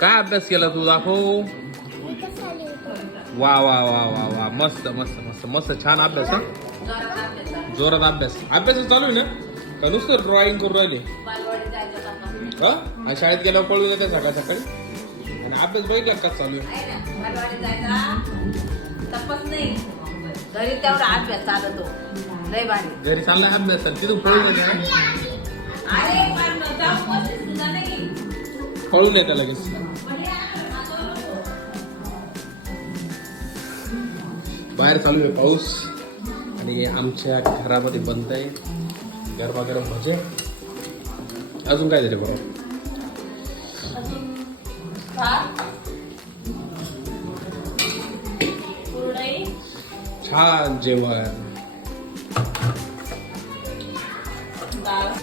काय अभ्यास केला तू दाखव. वा वा वा वा वा मस्त मस्त मस्त मस्त छान अभ्यास हा. जोरात अभ्यास चालू आहे ना का नुसतं ड्रॉइंग करून राहिले. हा शाळेत गेल्यावर पळून येते सकाळ सकाळी आणि अभ्यास बघितला का चालू आहे. घरी तेवढा अभ्यास चालतो लय भारी. घरी चाललाय अभ्यास तिथून पळून येते पळून येते लगेच. बाहेर चालू आहे पाऊस आणि आमच्या घरामध्ये बनत आहे गरमागरम भजे. अजून काय झाले बरोबर छान जेवण.